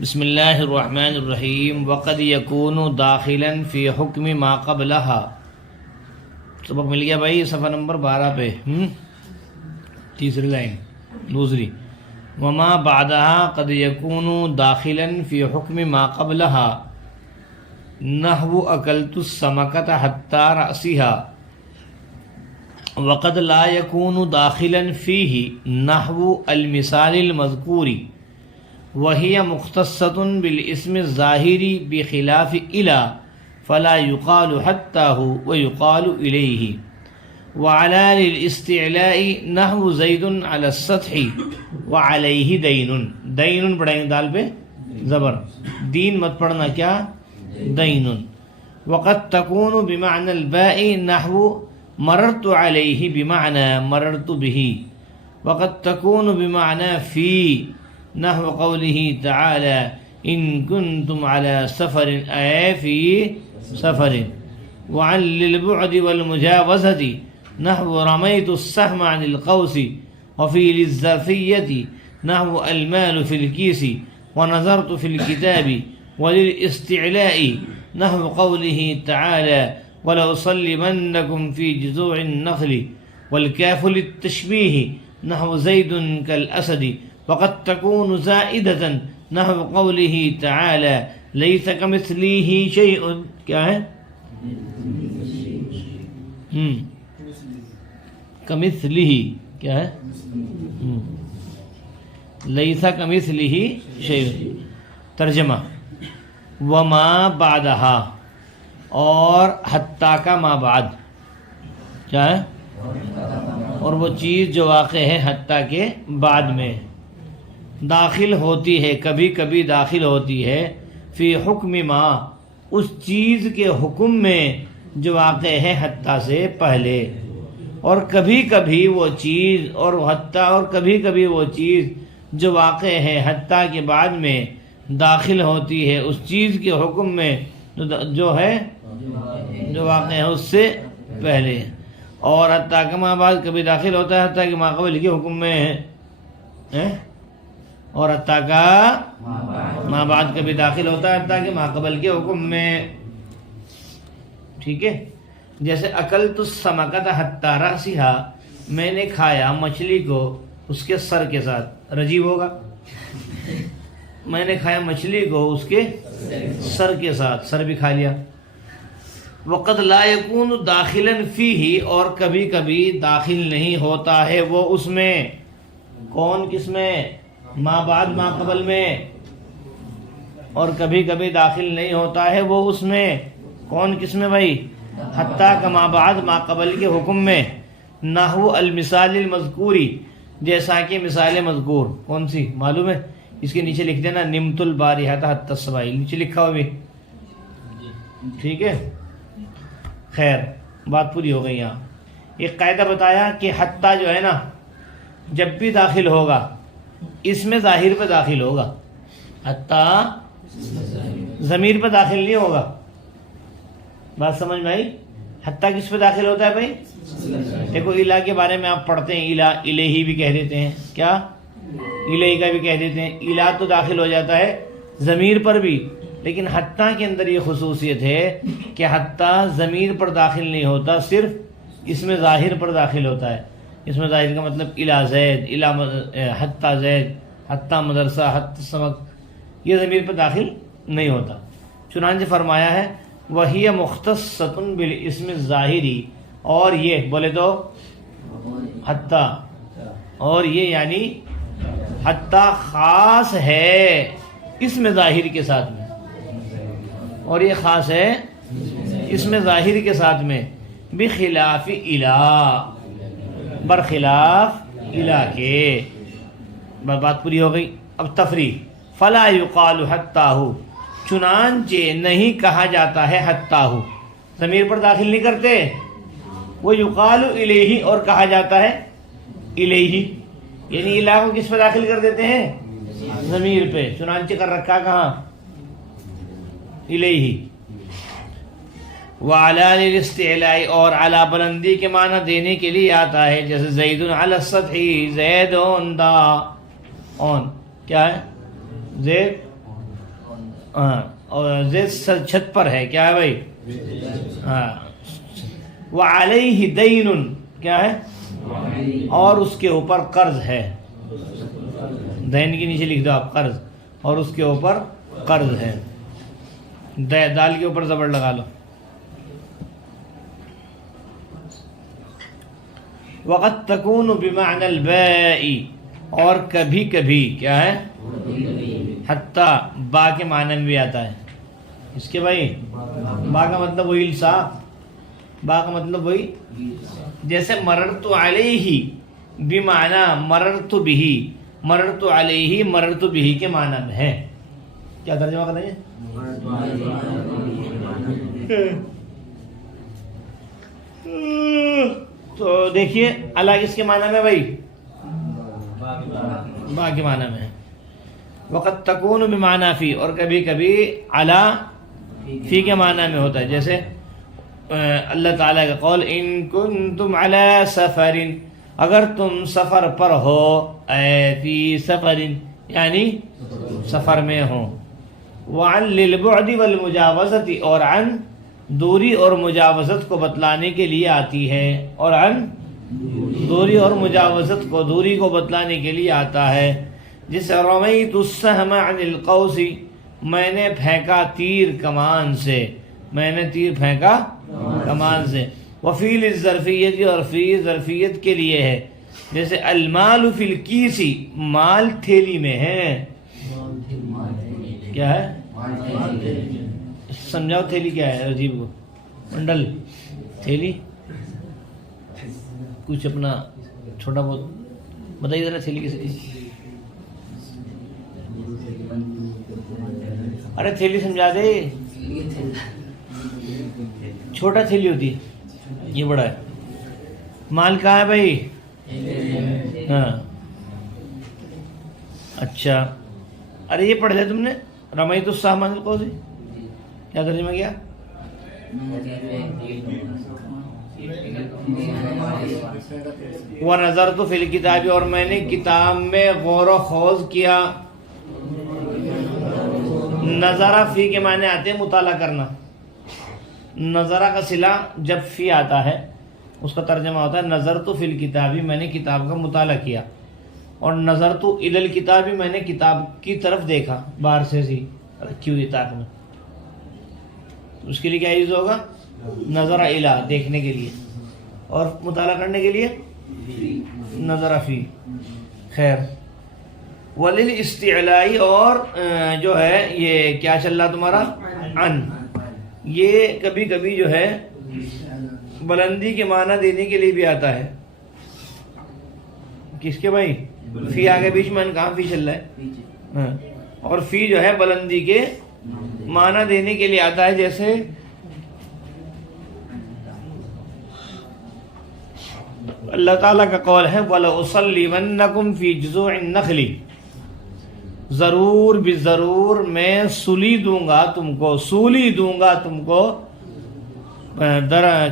بسم اللہ الرحمن الرحیم وقد یکون داخلا فی حکم ما قبلها. سبق مل گیا بھائی صفحہ نمبر 12 پہ تیسری لائن دوسری. وما بعدها قد یکون داخلا فی حکم ما قبلها نحو اکلت السمکۃ حتی رأسها. وقد لا یکون داخلا فیہ نحو المثال المذکور وهي مختصة بالاسم الظاهر بخلاف إلى فلا يقال حتى هو ويقال إليه. وعلى للاستعلاء نحو زيد على السطح وعليه دين. دين پڑھیں دال پہ زبر، دین مت پڑھنا کیا دين. وقد تكون بمعنى الباء نحو مررت عليه بمعنى مررت به. وقد تكون بمعنى في نحو قوله تعالى إن كنتم على سفر أي في سفر. وعن للبعد والمجاوزة نحو رميت السهم عن القوس. وفي للظرفية نحو المال في الكيس ونظرت في الكتاب. وللاستعلاء نحو قوله تعالى ولأصلبنكم في جذوع النخل. والكاف للتشبيه نحو زيد كالأسد. وقد تكون زائدة نحو قوله تعالى ليس كمثله شيء. کیا ہے کمثلہ کیا ہے ليس كمثله شيء. ترجمہ وما بعدها اور حتیٰ کا ما بعد کیا ہے اور وہ چیز جو واقع ہے حتیٰ کے بعد میں داخل ہوتی ہے، کبھی کبھی داخل ہوتی ہے فی حکم ما اس چیز کے حکم میں جو واقع ہے حتیٰ سے پہلے، اور کبھی کبھی وہ چیز اور حتیٰ اور کبھی کبھی وہ چیز جو واقع ہے حتیٰ کے بعد میں داخل ہوتی ہے اس چیز کے حکم میں جو ہے جو واقع ہے اس سے پہلے. اور حتیٰ کا ما بعد کبھی داخل ہوتا ہے حتیٰ کہ ما قبل کے حکم میں ہے، اور حتیٰ کا ما بعد کبھی داخل ہوتا ہے حتیٰ کہ ما قبل کے حکم میں. ٹھیک ہے، جیسے اکلت السمکۃ حتی رأسها میں نے کھایا مچھلی کو اس کے سر کے ساتھ. رجیب ہوگا میں نے کھایا مچھلی کو اس کے سر کے ساتھ، سر بھی کھا لیا. وقد لا یکون داخلا فیہ اور کبھی کبھی داخل نہیں ہوتا ہے وہ اس میں. کون کس میں؟ ما بعد ما قبل میں. اور کبھی کبھی داخل نہیں ہوتا ہے وہ اس میں. کون کس میں بھائی؟ حتیٰ کا ما بعد ما قبل کے حکم میں. نحو المثال المذکوری جیسا کہ مثال مذکور. کون سی معلوم ہے؟ اس کے نیچے لکھ دینا نمت البارحۃ حتی الصباح، نیچے لکھا ہوا بھی. ٹھیک ہے، خیر بات پوری ہو گئی. یہاں ایک قاعدہ بتایا کہ حتیٰ جو ہے نا جب بھی داخل ہوگا اس میں ظاہر پہ داخل ہوگا. حتیٰ ضمیر پہ داخل نہیں ہوگا. بات سمجھ میں آئی؟ حتیٰ کس پہ داخل ہوتا ہے بھائی؟ دیکھو الہ کے بارے میں آپ پڑھتے ہیں، الہ الہی بھی کہہ دیتے ہیں، کیا الہی کا بھی کہہ دیتے ہیں. الہ تو داخل ہو جاتا ہے ضمیر پر بھی، لیکن حتیٰ کے اندر یہ خصوصیت ہے کہ حتیٰ ضمیر پر داخل نہیں ہوتا، صرف اس میں ظاہر پر داخل ہوتا ہے. اس میں ظاہر کا مطلب الہ زید، حتیٰ زید، حتیٰ مدرسہ، حتیٰ سمک، یہ ضمیر پر داخل نہیں ہوتا. چنانچہ فرمایا ہے وَهِيَ مُخْتَصَّةٌ بِالْاسْمِ الظَّاهِرِ اور یہ بولے تو حتیٰ، اور یہ یعنی حتیٰ خاص ہے اسم ظاہر کے ساتھ میں، اور یہ خاص ہے اسم ظاہر کے ساتھ میں. بخلاف الہ برخلاف الہ کے. بات پوری ہو گئی. اب تفریح. فلا یقال حتیٰ ہو چنانچہ نہیں کہا جاتا ہے حتیٰ ہو، ضمیر پر داخل نہیں کرتے. وہ یقال الیہ اور کہا جاتا ہے الیہ، یعنی الہ کو کس پہ داخل کر دیتے ہیں؟ ضمیر پہ. چنانچہ کر رکھا کہاں؟ الیہ. وعلی للاستعلاء اور علی بلندی کے معنی دینے کے لیے آتا ہے، جیسے زید علی السطح، زید دا اون کیا ہے؟ زید ہاں اور زید چھت پر ہے، کیا ہے بھائی؟ ہاں وعلیہ دین، کیا ہے؟ اور اس کے اوپر قرض ہے، دین کے نیچے لکھ دو آپ قرض، اور اس کے اوپر قرض ہے، دال کے اوپر زبر لگا لو۔ وقد تکون بمعنی الباء، اور کبھی کبھی کیا ہے؟ حتیٰ، با کے معنی میں بھی آتا ہے اس کے بھائی، با کا مطلب وہی الصاق، با کا مطلب وہی، جیسے مررت علیہ بمعنی مررت بہ، مررت علیہ مررت بہ کے معنی میں ہے، کیا ترجمہ کریں گے؟ تو دیکھیے اللہ کس کے معنی میں بھائی؟ با کے معنی میں ہے۔ وقت تکون بمعنی فی، اور کبھی کبھی علی فی کے معنی میں ہوتا ہے، جیسے اللہ تعالیٰ کا قول ان کنتم علی سفر، اگر تم سفر پر ہو، اے فی سفر یعنی سفر میں ہو، وعن للبعد والمجاوزت، اور عن دوری اور مجاوزت کو بتلانے کے لیے آتی ہے، اور عن دوری اور مجاوزت کو، دوری کو بتلانے کے لیے آتا ہے، جسے رمیت السہم عن القوس، میں نے پھینکا تیر کمان سے، میں نے تیر پھینکا کمان سے، وفیل الظرفیت، اور فی ظرفیت کے لیے ہے، جیسے المال فی الکیس، مال تھیلی میں ہے، کیا ہے؟ سمجھاؤ تھیلی کیا ہے عجیب کو، منڈل تھیلی، کچھ اپنا چھوٹا بہت بتائیے ذرا تھیلی کیسے؟ ارے تھیلی سمجھا دے، چھوٹا تھیلی ہوتی ہے، یہ بڑا ہے، مال کہاں ہے بھائی؟ ہاں اچھا، ارے یہ پڑھ لیا تم نے، رمیت السہم عن القوس، کیا ترجمہ کیا؟ وَنَظَرْتُ فِي الْكِتَابِ، اور میں نے کتاب میں غور و خوض کیا، نظرہ فی کے معنی آتے ہیں مطالعہ کرنا، نظرہ کا صلہ جب فی آتا ہے اس کا ترجمہ ہوتا ہے نظرت فی الکتاب، میں نے کتاب کا مطالعہ کیا، اور نظرت الی الکتاب، میں نے کتاب کی طرف دیکھا، باہر سے سی رکھی ہوئی طاق میں، اس کے لیے کیا یوز ہوگا؟ نظر الی، دیکھنے کے لیے، اور مطالعہ کرنے کے لیے نظر فی۔ خیر، وللاستعلاء، اور جو ہے یہ کیا چل رہا تمہارا؟ عن، یہ کبھی کبھی جو ہے بلندی کے معنی دینے کے لیے بھی آتا ہے، کس کے بھائی؟ فی آگے بیچ میں کہاں فی چل رہا ہے، ہاں، اور فی جو ہے بلندی کے معنی دینے کے لیے آتا ہے، جیسے اللہ تعالیٰ کا قول ہے وَلَأُصَلِّبَنَّكُمْ فِي جُذُوعِ النَّخْلِ، ضرور بضرور میں سولی دوں گا تم کو، سولی دوں گا تم کو،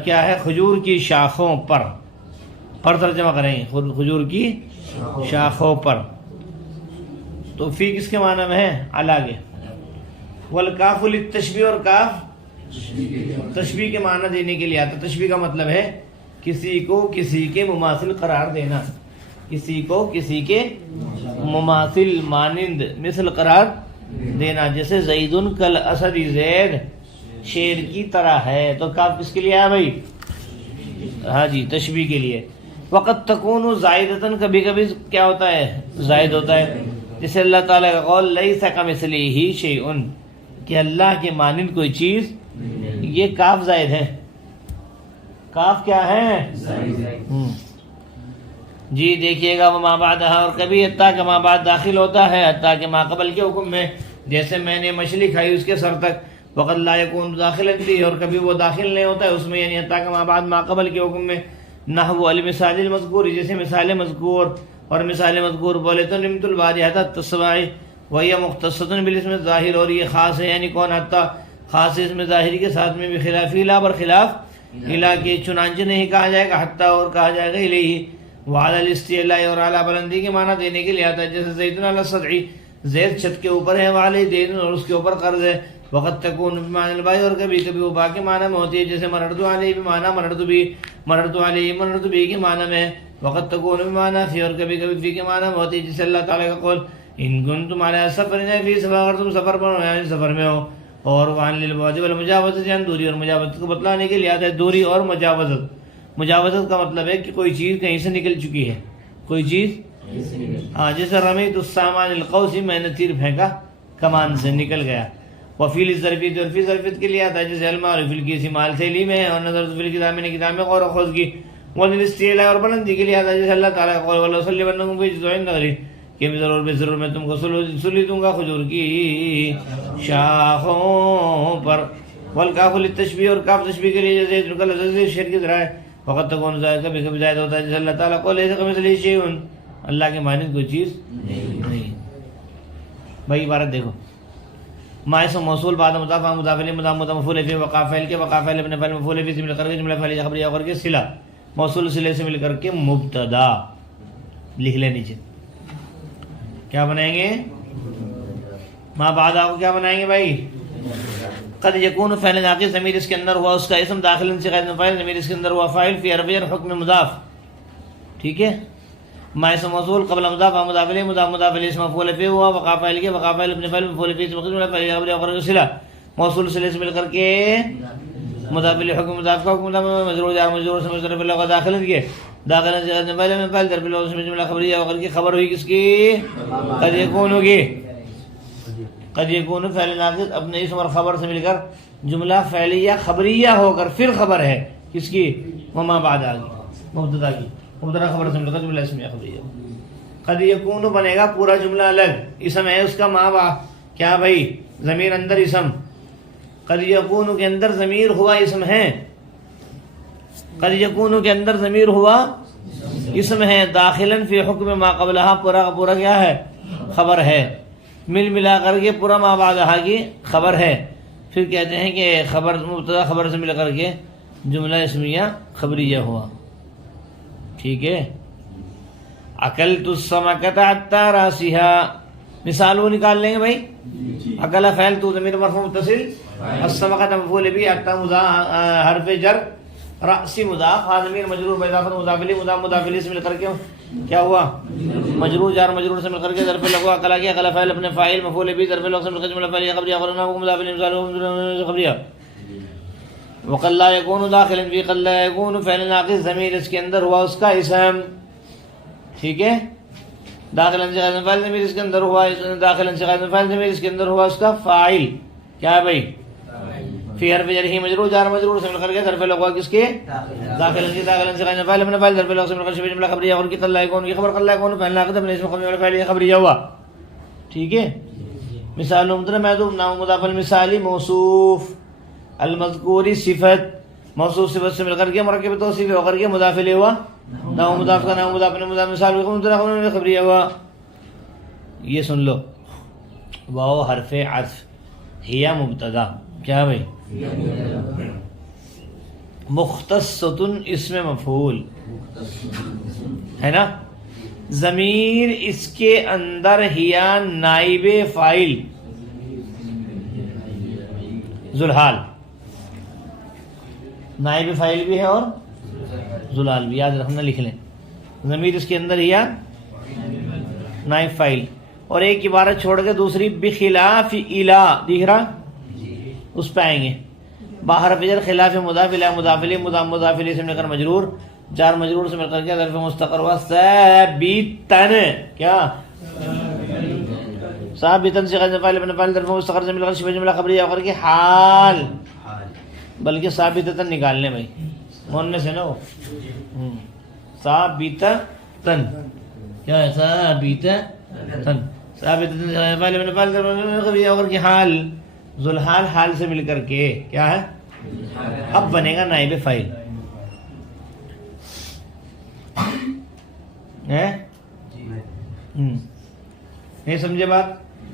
کیا ہے؟ کھجور کی شاخوں پر ترجمہ کریں، کھجور کی شاخوں پر، تو فی کس کے معنی میں ہے؟ علاگے، والکاف للتشبیہ، اور کاف تشبیہ کے معنی دینے کے لیے آتا، تشبیہ کا مطلب ہے کسی کو کسی کے مماثل قرار دینا، کسی کو کسی کے مماثل مانند مثل قرار دینا، جیسے زیدن کل اسد، زید شیر کی طرح ہے، تو کاف کس کے لیے آیا بھائی؟ ہاں جی، تشبیہ کے لیے۔ وقت تکون زائدتاً، کبھی کبھی کیا ہوتا ہے؟ زائد ہوتا ہے، جیسے اللہ تعالیٰ کا قول لیس کمثلہ شیء، کہ اللہ کے مانند کوئی چیز، یہ کاف زائد ہے، کاف کیا ہے؟ جی دیکھیے گا وما بعدہا، اور کبھی حتیٰ کہ ما بعد داخل ہوتا ہے حتیٰ کہ ما قبل کے حکم میں، جیسے میں نے مچھلی کھائی اس کے سر تک، وقت لا یکون داخل فیہ، اور کبھی وہ داخل نہیں ہوتا ہے اس میں، یعنی حتیٰ کہ ما بعد ما قبل کے حکم میں، نحو المثال المذکور، جیسے مثال مذکور، اور مثال مذکور بولے تو نمت البارحۃ التسبع وہی مختصۃ بالاسم الظاہر، اور یہ خاص ہے، یعنی کون؟ حتیٰ خاص اسم ظاہری کے ساتھ میں بھی، خلافی لا برخلاف الا کے، چنانچہ نہیں کہا جائے گا حتیٰ، اور کہا جائے گا الیہ، وعلی الاستعلاء، اور اعلیٰ بلندی کے معنی دینے کے لیے آتا ہے، جیسے زیدن علی السطح، زید چھت کے اوپر ہے، والدین اور اس کے اوپر قرض ہے، وقت تکون بمعنی البائی اور کبھی کبھی وہ با کے معنی میں ہوتی ہے، جیسے مررت علیہ بمعنی مررت علیہ کے معنی میں، وقت تکون بمعنی فی اور کبھی کبھی فی کے معنی میں ہوتی ہے، جسے اللہ تعالیٰ کا قول ان کنتم علی سفر فی سفر، اگر تم سفر پر ہو یعنی سفر میں ہو، اور وعن للبعد والمجاوزۃ یعنی دوری اور مجاوزت کو بتلانے کے لیے آتا ہے، دوری اور مجاوزت کا مطلب ہے کہ کوئی چیز کہیں سے نکل چکی ہے، کوئی چیز جیسے رمیت السامان القوسی، میں نے تیر پھینکا کمان سے نکل گیا، وفیل الظرفیت اور فی ظرفیت کے لیے آتا ہے، جیسے المال فی الکیس مال تھیلی میں ہے، اور نظر فی الکتاب میں نے کتاب میں غور و خوض کی، والاستعلاء اور بلندی کے لیے آتا ہے، جیسے اللہ تعالیٰ کا قول وَلَأُصَلِّبَنَّكُمْ فِي جُذُوعِ النَّخْلِ کہ ضرور بے ضرور میں تم کو سلی دوں گا کھجور کی شاخوں پر، والکاف للتشبیہ اور کاف تشبیہ کے لیے، جیسے کا لفظ شعر کی طرح ہے، وقت تکون زائد کبھی کبھی زائد ہوتا ہے، جیسے اللہ تعالیٰ کو لیس کمثلہ شیء، اللہ کے مانند کوئی چیز نہیں۔ بھائی عبارت دیکھو، ما اسم موصول بعد مضاف مضاف الیہ مضاف مفعول فیہ وقع فاعل کے وقع فاعل ابن فاعل مفعول فیہ سے مل کر کے جملہ فعلیہ خبریہ کر کے صلہ موصول صلے سے مل کر کے مبتدا لکھ لیں نیچے، کیا بنائیں گے؟ ما بعد کو کیا بنائیں گے بھائی؟ قد یکون فعل ناقص ضمیر اس کے اندر ہوا اس کا اسم داخل سے غیر فاعل ضمیر اس کے اندر ہوا فاعل فی عربی حکم مضاف، ٹھیک ہے؟ ما اسم موصول قبل مضاف مضاف الیہ مضاف الیہ اسم مفعول فیہ ہوا وقع فاعل کے وقع فاعل ابن فاعل مفعول فیہ جملہ فعلیہ خبریہ کر کے صلہ موصول صلے سے مل کر کے مضاف الیہ حکم مضاف کا حکم مجرور جار مجرور سے مصدر لغہ داخل کیے داخل سے پہلے میں پہل در بلو میں جملہ خبریہ وغیرہ کی خبر ہوئی کس کی؟ قد یکون ہوگی، قد یکون فعل ناقص اپنے اسم اور خبر سے مل کر جملہ فعلیہ خبریہ ہو کر پھر خبر ہے کس کی؟ وما بعد آگی مبتدا کی، مبتدا خبر سے مل کر جملہ اسمیہ خبریہ۔ قد یکون بنے گا پورا جملہ الگ، اسم ہے اس کا ما با کیا بھائی؟ ضمیر اندر اسم، قد یکون کے اندر ضمیر ہوا اسم ہے، قد یکون کے اندر ضمیر ہوا اسم ہے، داخلاً فی حکم ما قبلہا پورا کا پورا کیا ہے؟ خبر ہے، مل ملا کر کے پورا ما بعدہا کی خبر ہے، پھر کہتے ہیں کہ خبر مبتدا خبر سے مل کر کے جملہ اسمیہ خبریہ ہوا، ٹھیک ہے؟ اکلت السمکۃ حتی راسہا، مثال وہ نکال لیں گے بھائی، اکل فعل تو ضمیر مرفوع متصل، السمکۃ مفعول بھی، حتی حرف جر، راسی مضاف، ضمیر مجرور باضافۃ مضاف الیہ مضاف الیہ سے مل کر کے کیا ہوا؟ مجرور جار مجرور سے مل کر کے ظرف لغو اکلا کیا اکلا فاعل اپنے فاعل مفعول به ظرف لغو سے مل کر جملہ فعلیہ خبریہ قرنا مضاف الیہ مثال خبریہ، وقد لا يكون داخلا في قد لا يكون فعل ناقص ضمیر اس کے اندر ہوا اس کا اسم، ٹھیک ہے؟ داخلا سے غیر فاعل ضمیر اس کے اندر ہوا، داخلا سے غیر فاعل ضمیر اس کے اندر ہوا اس کا فاعل، کیا ہے بھائی؟ فی حرف جر ہی مجرور جار مجرور سے مل کر کے ظرف لغو کس کے؟ داخلا سے غیر فاعل اپنے فاعل ظرف لغو سے مل کر جملہ خبریہ اور کی قد لا يكون کی خبر قد لا يكون فعل ناقص اپنے اسم خبر فعلیہ خبریہ ہوا، ٹھیک ہے؟ مثال مبتدا محذوف نام مضاف المثالی موصوف المذکوری صفت، موصوف صفت سے مل کر کے مرکب توصیف ہو کر کے مضاف الیہ ہوا، نام مضاف کا نام مضاف مضاف مثال مبتدا خبریہ ہوا۔ یہ سن لو، واو حرف عطف، ہی مبتدا کیا بھائی؟ مختصۃ اسم مفعول ہے نا، ضمیر اس کے اندر ہیا نائب فاعل ذوالحال، نائب فاعل بھی ہے اور ذوالحال بھی، یاد رکھنا لکھ لیں، ضمیر اس کے اندر ہیا نائب فاعل، اور ایک عبارت چھوڑ کے دوسری بخلاف الا دکھ رہا اس پہ آئیں گے، باہر فجر خلاف مضاف الیہ مضاف الیہ مضاف الیہ سے مل کر مجرور جار مجرور سے مل کر کے ظرف مستقر ہوا ثابتن، کیا ثابتن سے غیر فاعل ابن فاعل ظرف مستقر سے مل کر شبہ جملہ خبریہ ہو کر کے حال، بلکہ ثابتن نکال لیں بھائی، مونس ہے نا وہ، ثابتن کیا ہے؟ ثابتن ثابتن سے غیر فاعل ابن فاعل ظرف مستقر خبریہ ہو کر کے حال، ذوالحال حال سے مل کر کے کیا ہے؟ اب بنے گا نائب فاعل، نہیں سمجھے بات؟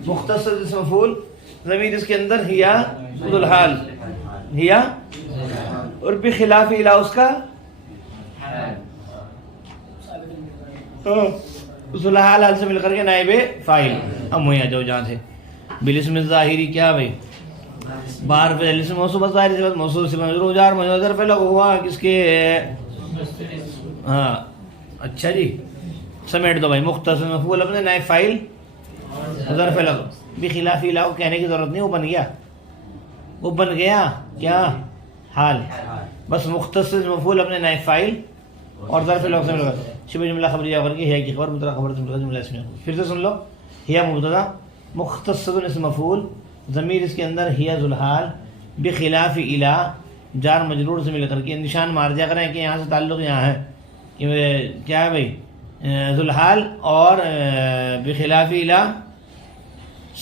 مختصر اسم مفعول، ضمیر اس کے اندر ہیا ذوالحال، ہیا اور بخلاف الا اس کا ذوالحال حال سے مل کر کے نائب فاعل. اب وہیں آ جاؤ جہاں سے بالاسم الظاہری کیا بھائی بار پہ اسم موصوف ظاہری صفت موصوف سے مجرور جار مجرور ظرف لگ ہوا کس کے ہاں اچھا جی سمیٹ دو بھائی مختصر مفعول اپنے نائب فاعل ظرف لگ بخلاف لا کہنے کی ضرورت نہیں وہ بن گیا کیا حال بس مختصر مفعول اپنے نائب فاعل اور ظرف لگ سے مل کر شبہ جملہ خبریہ کر کے ہے کی خبر مبتدا خبر جملہ اسمیہ پھر سے سن لو ہیا مبتدا مختصر اسم مفعول ضمیر اس کے اندر ہیا ذوالحال بخلاف الا جار مجرور سے مل کر کے نشان مار دیا کریں کہ یہاں سے تعلق یہاں ہے کہ کیا ہے بھائی ذوالحال اور بخلاف الا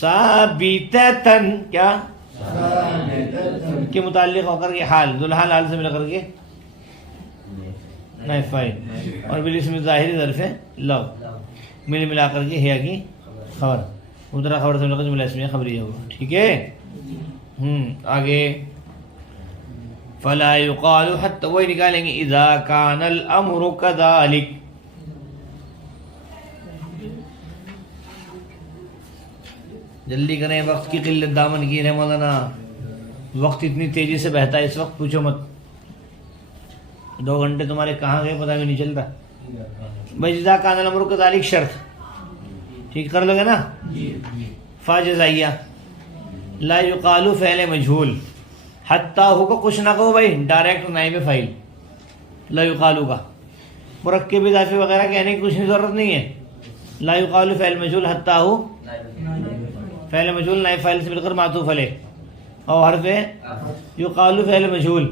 ثابتتن کیا کے متعلق ہو کر کے حال ذوالحال حال سے مل کر کے نائب فاعل اور بالاسم ظاہری ظرف لو ملا کر کے ہیا کی خبر مبتدا خبر سے مل کر جملہ اسمیہ خبریہ ہوگا ٹھیک ہے آگے فلا يقال حتى وہی نکالیں گے اذا كان الامر كذلك جلدی کریں وقت کی قلت دامن کی ہے مولانا وقت اتنی تیزی سے بہتا ہے اس وقت پوچھو مت 2 گھنٹے تمہارے کہاں گئے پتہ بھی نہیں چلتا بھائی اذا كان الامر كذلك شرط ٹھیک کر لو گے نا فا جزائیہ لا یقال فعل مجہول حتیٰ ہو کو کچھ نہ کہو بھائی ڈائریکٹ نائب فاعل لا یقال کا مرکب اضافی وغیرہ کہنے کی کچھ ضرورت نہیں ہے لا یقال فعل مجہول حتیٰ ہو فعل مجہول نائب فاعل سے مل کر معطوف علیہ اور حرف یقال فعل مجہول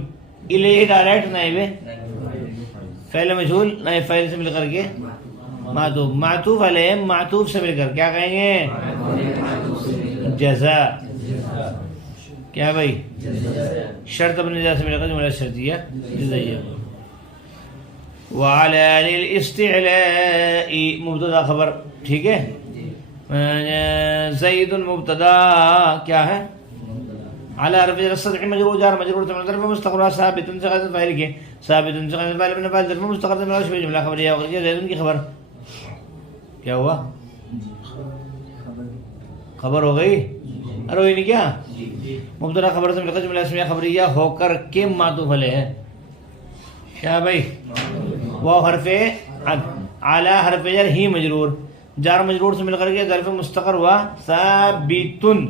الیہ ڈائریکٹ نائب فعل مجہول نائب فاعل سے مل کر کے معطوف علیہ معطوف سے مل کر کیا کہیں گے جزا کیا بھائی شرط اپنے جزا سے مل کر جملہ شرطیہ جزائیہ وعلى للاستعلاء مبتدا خبر ٹھیک ہے زید مبتدا کیا ہے على حرف جر السطح مجرور جار مجرور ظرف مستقر ثابت سے غیر فاعل کے ثابت سے غیر فاعل ابن فاعل ظرف مستقر سے شبہ جملہ خبریہ اور یہ زید کی خبر کیا ہوا خبر ہو گئی ارے ہوئی نہیں کیا مبتدا خبر سے مل کر جملہ اسمیہ خبریہ ہو کر کے معطوف علیہ ہے کیا بھائی وہ حرف اعلی حرف جر ہی مجرور جار مجرور سے مل کر کے ظرف مستقر ہوا ثابتن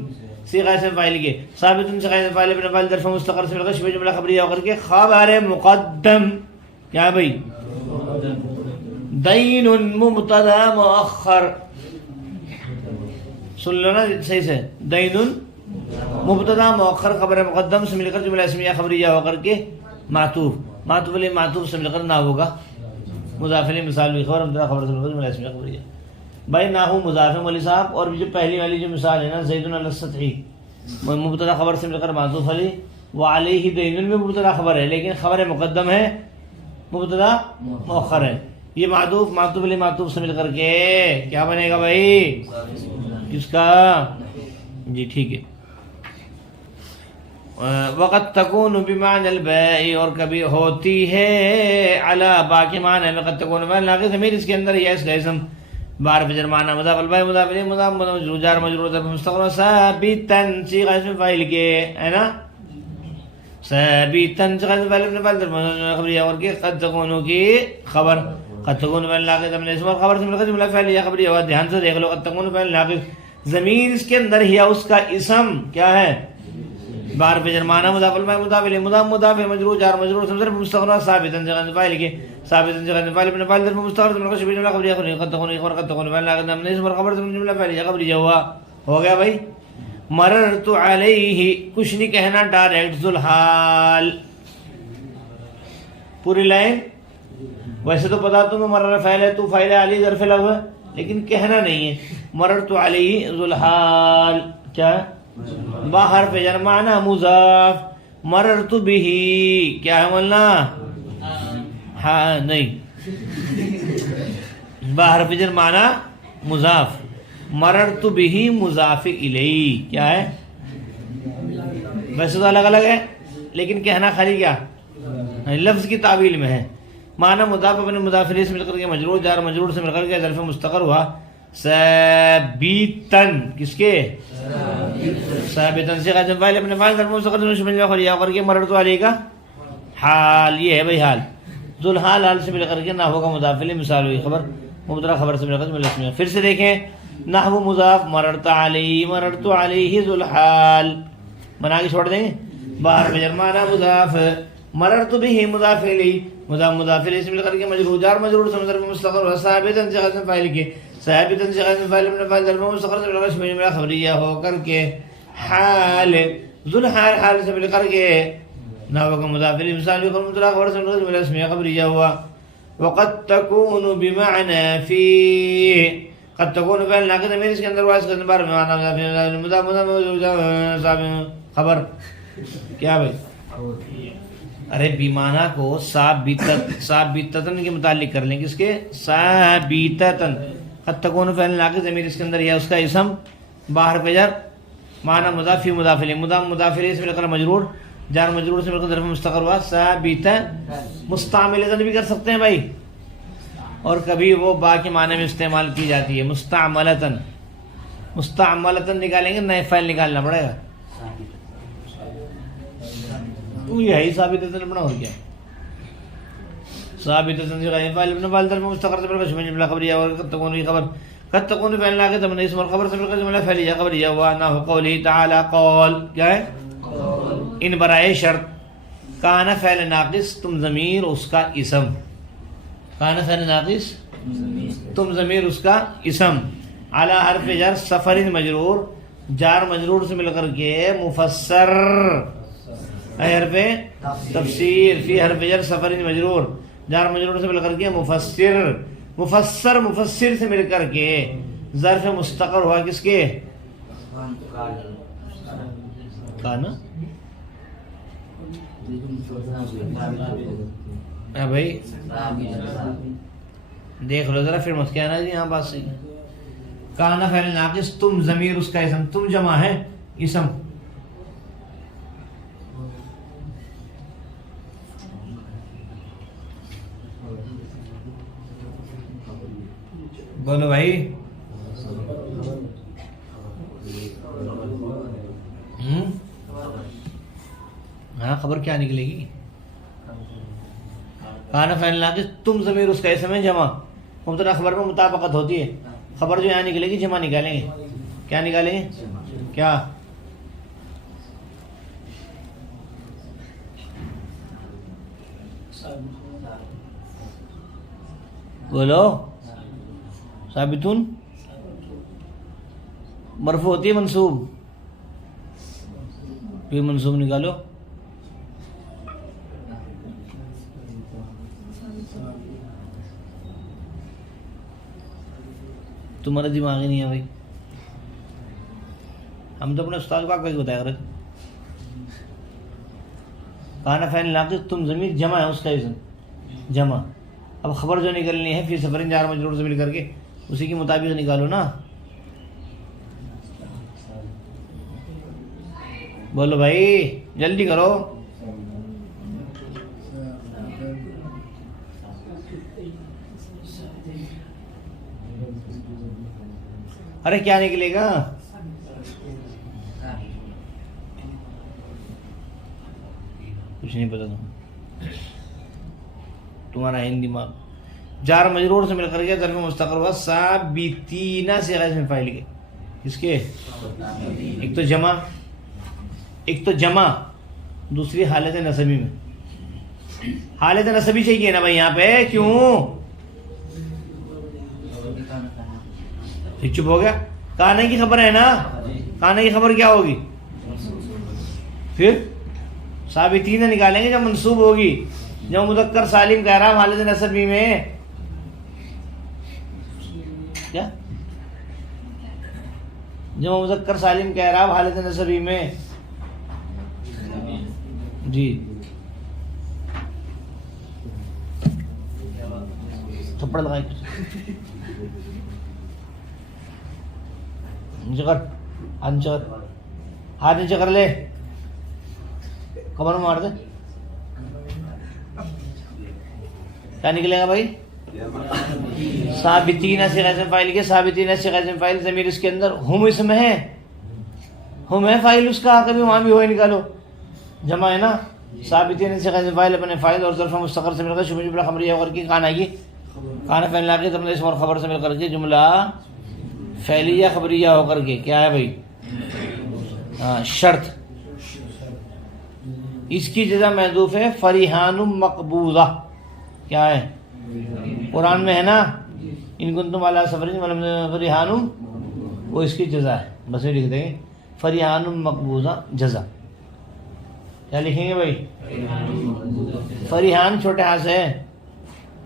صیغہ اسم فاعل کے ثابتن صیغہ اسم فاعل ابن فاعل ظرف مستقر سے مل کر شبہ جملہ خبریہ ہو کر کے خبر مقدم کیا بھائی دین مبتدا مؤخر سن لو نا صحیح سے دین مبتدا مؤخر خبر مقدم سے مل کر جملہ اسمیہ خبریہ ہو کر کے معطوف علیہ معطوف سے مل کر نہ ہوگا مضاف الیہ مثال بھی خبر مبتدا خبر سے مل کر جملہ اسمیہ خبریہ بھائی نہ ہو مضاف مولی صاحب اور جو پہلی والی جو مثال ہے نا زید علی السطح مبتدا خبر سے مل کر معطوف علیہ وعلیہ دین میں مبتدا خبر ہے لیکن خبر مقدم ہے مبتدا مؤخر ہے یہ معطوف علیہ معطوف سے مل کر کے کیا بنے گا بھائی کس کا جی ٹھیک ہے وقت تکون بمعنی الباء اور کبھی ہوتی ہے علی باقی معنی میں قد تکون بمعنی لاغی ضمیر اس کے اندر یہ اس کا اسم بار بجر معنی مضاف الباء مضاف الیہ مضاف مجرور جار مجرور ظرف مستقر ثابتا صیغہ اسم فاعل کے ہے نا ثابتا صیغہ اسم فاعل ابن فاعل ظرف خبریہ اور کے قد تکون کی خبر قد تکون بمعنی لاغی ضمیر اسم اور خبر سے مل کر جملہ فعلیہ خبریہ ہوا دھیان سے دیکھ لو قد تکون بمعنی لاغی ضمیر اس کے اندر ہی اس کا اسم کیا ہے بار بجر معنی مضاف الباء مضاف الیہ مضاف مجرور جار مجرور ظرف مستقر ثابتا صیغہ اسم فاعل کے ثابتا صیغہ اسم فاعل ابن فاعل ظرف مستقر سے مل کر شبہ جملہ خبریہ قد تکون خبر قد تکون بمعنی لاغی ضمیر اسم اور خبر سے جملہ فعلیہ خبریہ ہوا ہو گیا بھائی مررت علیہ کچھ نہیں کہنا ڈائریکٹ ذوالحال پوری لائن ویسے تو پتا تمہیں مرر فعل ہے تو فاعل علی ظرف لو ہے لیکن کہنا نہیں ہے مررت علیہ ذوالحال کیا با حرف جر معنی مضاف مررت بہ کیا ہے مولانا ہاں نہیں با حرف جر معنی مضاف مررت بہ مضاف الیہ کیا ہے ویسے تو الگ الگ ہے لیکن کہنا خالی کیا لفظ کی تعویل میں ہے معنی مضاف اپنے مضاف الیہ سے مل کر کے مجرور، جار مجرور سے مل کر کے ظرف مستقر ہوا ثابتن، کس کے؟ ثابتن سے غیر فاعل اپنے فاعل ظرف مستقر سے مل کر کے مررت علیہ کا حال، یہ ہے بھائی حال. ذو الحال حال سے مل کر کے نحو کا مضاف الیہ مثال ہوئی خبر، مبتدا خبر سے مل کر کے اسم. پھر سے دیکھیں نحو مضاف مررت علیہ ذو الحال بنا کے چھوڑ دیں گے باہر میں جرمانہ مضاف مررت به مضاف الیہ مضاف الیہ سے مل کر کے مجرور، جار مجرور سے ظرف مستقر و ثابتن سے غیر فاعل کے ثابتن سے غیر فاعل اپنے فاعل ظرف مستقر سے مل کر کے خبریہ ہو کر کے حال ذو الحال حال سے مل کر کے نحو کا مضاف الیہ مثال بھی مبتدا خبر سے مل کر کے اسم خبریہ ہوا. وقد تكون بمعنى في قد تكون فعل ناقص ضمیر اس کے اندر واسطہ کے بارے میں معنی مضاف خبر کیا بھائی؟ ارے بیمانہ کو ثابتتن کے متعلق کر لیں، کس کے؟ ثابتتن. قد تكون فعل ناقص ضمیر اس کے اندر یا اس کا اسم باہر پہ جر معنی مضاف فی مضاف الیہ مضاف الیہ سے مل کر مجرور، جار مجرور سے مل کر ظرف مستقر ہوا ثابتن. مستعملتن بھی کر سکتے ہیں بھائی، اور کبھی وہ با کے معنی میں استعمال کی جاتی ہے مستعملتن. مستعملتن نکالیں گے نئے فعل نکالنا پڑے گا، یہ ہے ثابتتن بنا. اور کیا ثابتتن سے غیر فاعل ابن فاعل ظرف مستقر سے مل کر جملہ خبریہ اور قد تكون کی خبر، قد تكون فعل ناقص ضمیر اسم اور خبر سے مل کر جملہ فعلیہ خبریہ ہوا. نحو قوله تعالی قول کیا ہے؟ ان برائے شرط کان فعل ناقص تم ضمیر اس کا اسم، کان فعل ناقص تم ضمیر اس کا اسم، اعلی حرف جر سفر مجرور، جار مجرور سے مل کر کے مفسر حرف تفسیر، فی حرف جر سفر مجرور، جار مجرور سے مل کر کے مفسر، مفسر سے مل کر کے ظرف مستقر ہوا کس کے؟ کانا بھائی دیکھ لو ذرا پھر مت کیا نا جی یہاں بات صحیح ہے. کانا فعل ناقص تم ضمیر اس کا اسم، تم جمع ہے اسم. بولو بھائی ہاں خبر کیا نکلے گی؟ کانا فعل ناقص تم ضمیر اس کا اسم ہے جمع، مبتدا خبر میں مطابقت ہوتی ہے، خبر جو یہاں نکلے گی جمع نکالیں گے. کیا نکالیں گے؟ کیا؟ بولو ثابتون مرفوع ہوتی ہے منصوب، پھر منصوب نکالو. تمہارا دماغ ہی نہیں ہے بھائی، ہم تو اپنے استاد کو آگے بتایا کرے. کانا فعل ناقص تم ضمیر جمع ہے اس کا اسم جمع. اب خبر جو نکلنی ہے فی سفر جار مجرور سے مل کر کے اسی کے مطابق نکالو نا. بولو بھائی جلدی کرو. ارے کیا نکلے گا؟ کچھ نہیں پتا تمہارا ہندی دماغ. جار مجرور سے مل کر کے ظرف مستقر ہوا ثابتین سے غیر اسم فاعل کے، کس کے؟ ایک تو جمع دوسری حالت نصبی میں. حالت نصبی چاہیے نا بھائی یہاں پہ، کیوں چپ ہو گیا؟ کانے کی خبر ہے نا، کانے کی خبر کیا ہوگی؟ پھر ثابتین نکالیں گے جب منصوب ہوگی، جب مذکر سالم کہہ رہا حالت نصبی میں. کیا جب مذکر سالم کہہ رہا حالت نصبی میں؟ جی تھپڑ لگائے نیچے کر، ہاتھ نیچے کر لے، کمر میں مار دے. کیا نکلے گا بھائی؟ ثابتین صیغہ اسم فاعل کے ثابتین صیغہ اسم فاعل ضمیر اس کے اندر ہم اسم ہے، ہم ہے فاعل اس کا، کبھی وہاں بھی ہوئے نکالو، جمع ہے نا. ثابتین صیغہ اسم فاعل اپنے فاعل اور ظرف مستقر سے مل کر شبہ جملہ خبریہ اور کی کان آئے گی، کان فعل ناقص اپنے اسم اور خبر سے مل کر کے جملہ فعلیہ خبریہ ہو کر کے کیا ہے بھائی؟ شرط. اس کی جزا محذوف ہے فریحان مقبوضہ. کیا ہے؟ قرآن میں ہے نا ان کنتم علی سفر فریحان، وہ اس کی جزا ہے، بس یہ لکھ دیں گے فریحان مقبوضہ جزا. کیا لکھیں گے بھائی؟ فریحان چھوٹے ہاتھ سے ہے،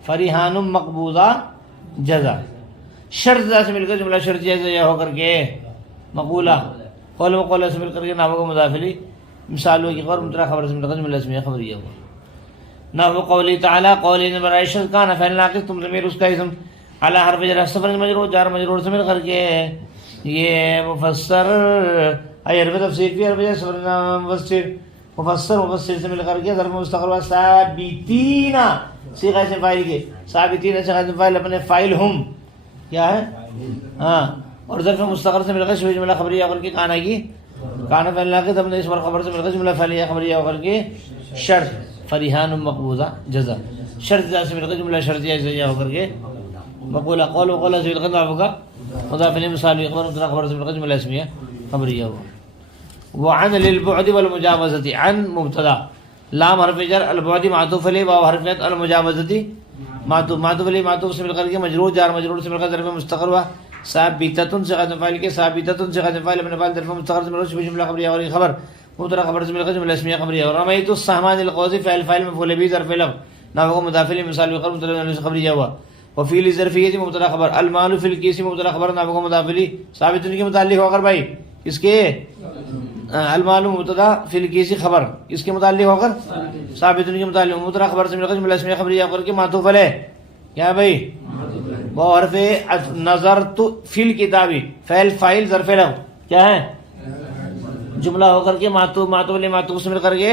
فریحان مقبوضہ جزا. شرط سے مل کر جملہ شرطیہ سے ہو کر کے مقولہ قول مقولہ سے مل کر کے نحو کا مضافلی مثال کی خبر مبتدا خبر سے مل کر جملہ اسمیہ خبریہ ہوا. نحو قولی تعالی قولی نمبر شرط کان فعل ناقص تم ضمیر اس کا اسم علی حرف جر صفر مجرور جار مجرور سے مل کر کے یہ مفسر حرف تفسیر فی حرف جر صفر مفسر مفسر سے مل کر کے ظرف مستقر ثابتین صیغہ اسم فاعل کے ثابتین صیغہ اسم فاعل اپنے فاعل ہم کیا ہے ہاں اور ظرف مستقر سے مل کر شبہ جملہ خبریہ کر کے کان آئے گی کان فعل ناقص اپنے اسم اور خبر سے مل کر جملہ فعلیہ خبریہ کر کے شرط فریحان مقبوضہ جزا. شرط سے مل کر جملہ شرطیہ سے ہو کر کے مقولہ قول وقول سے مل کر نحو کا مضاف الیہ مثال خبر مبتدا خبر سے مل کر جملہ اسمیہ خبریہ ہوا. وعن للبعد والمجاوزة عن مبتدا لام حرف جر البعد معطوف علیہ واو حرف جر المجاوزة معطوف علیہ معطوف سے مل کر کے مجرور جار مجرور سے مل کر ظرف مستقر ہوا ثابتۃ صيغہ اسم فاعل کے ثابتۃ صيغہ اسم فاعل اپنے فاعل ظرف مستقر سے مل کر جملہ خبریہ اور خبر مبتدا خبر سے مل کر جملہ اسمیہ خبریہ. اور رمیت السہمان القوسی فعل فاعل مفعول به ظرف لفظ نحو مضاف الیہ مثال خبر مبتدا خبریہ ہوا. وفعل ظرفیہ مبتدا خبر المال فی الکیس مبتدا خبر نحو مضاف الیہ ثابت کے متعلق ہو کر بھائی اس کے المال مبتدا فی الکیس خبر اس کے متعلق ہو کر ثابت کے متعلق مبتدا خبر سے مل کر جملہ اسمیہ خبریہ کر کے معطوف علیہ کیا بھائی وہ حرف نظرت فی الکتاب فعل فاعل ظرف لفظ کیا ہے جملہ ہو کر کے معطوف علیہ معطوف سے مل کر کے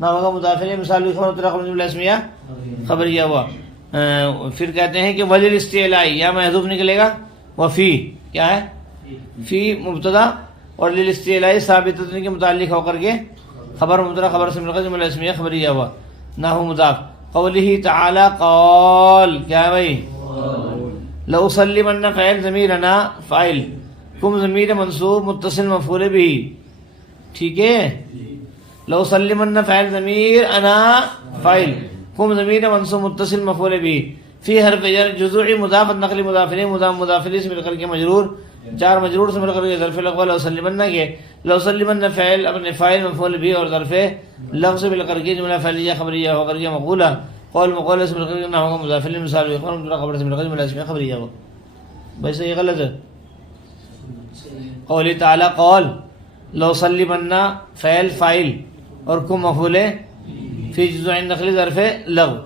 نحو کا مضاف الیہ مثال خبر مبتدا خبر جملہ اسمیہ خبریہ ہوا. پھر کہتے ہیں کہ وجل استعلاء یا محذوف نکلے گا وفی کیا ہے فی مبتدا اور للاستعلاء ثابت کے متعلق ہو کر کے خبر مبتدا خبر سے مل کر جملہ اسمیہ خبریہ ہوا. نحو مضاف قوله تعالی قال کیا ہے بھائی لأسلمن فعل ضمیر انا فاعل کم ضمیر منصوب متصل مفعول به ٹھیک ہے. لأسلمن فعل ضمیر انا فاعل کم ضمیر منصوب متصل مفعول به فی حرف جر جزوعی مضاف نقلی مضاف الیہ مضاف الیہ سے مل کر کے مجرور جار مجرور سے مل کر کے ظرف لفظ لأسلمن کے لأسلمن فعل اپنے فاعل مفعول به اور ظرف لفظ سے مل کر کے جملہ فعلیہ خبریہ ہو کر کے مقولہ قول مقولہ سے مل کر کے نحو کا مضاف الیہ مثال خبر سے مل کر کے جملہ اسمیہ خبریہ ہو. ویسے یہ غلط ہے. قولی تعالی قول لأسلمن فعل فاعل اور کم مفعول فی جزء النخل ظرف لغو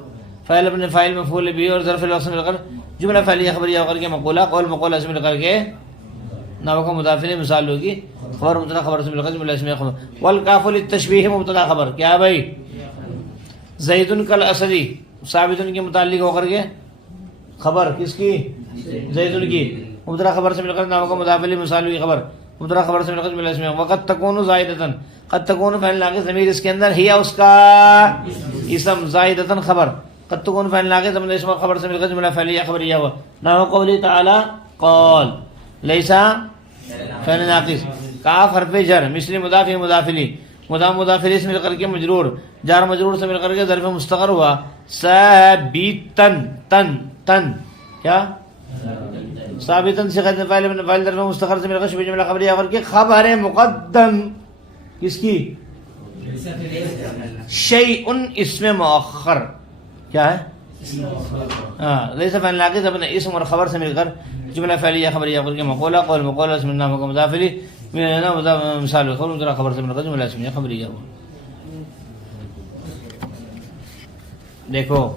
فعل اپنے فاعل مفعول به اور ظرف لغو سے مل کر جملہ فعلیہ خبریہ ہو کر کے مقولہ قول مقولہ سے مل کر کے نحو کا مضاف الیہ مثال ہوگی خبر مبتدا خبر سے مل کر جملہ اسمیہ خبر. والکاف للتشبیہ مبتدا خبر کیا ہے بھائی زید کالاسدی ثابت کے متعلق ہو کر کے خبر کس کی زید کی مبتدا خبر سے مل کر نحو کا مضاف الیہ مثال ہوگی خبر مبتدا خبر سے مل کر جملہ اسمیہ. وقد تکون زائدۃ قد تکون فعل ناقص ضمیر اس کے اندر ہی اس کا اسم زائدۃ خبر قد تکون فعل ناقص اپنے اسم اور خبر سے مل کر جملہ فعلیہ خبریہ ہوا. نحو قولی تعالی قال لیسا فعل ناقص کاف حرف جر مثل مضاف مضاف الیہ مضاف الیہ سے مل کر کے مجرور جار مجرور سے مل کر کے ظرف مستقر ہوا ثابتن تن تن کیا ثابتن صيغہ فاعل ابن فاعل ظرف مستقر سے مل کر شبہ جملہ خبریہ کر کے خبر مقدم کس کی شیء اسم مؤخر کیا ہے لیس فعل ناقص اپنے اسم اور خبر سے مل کر جملہ فعلیہ خبریہ کر کے مقولہ قول مقولہ اسم نام کا مضاف الیہ مثال خبر سے مل کر جملہ اسمیہ خبریہ ہوا. دیکھو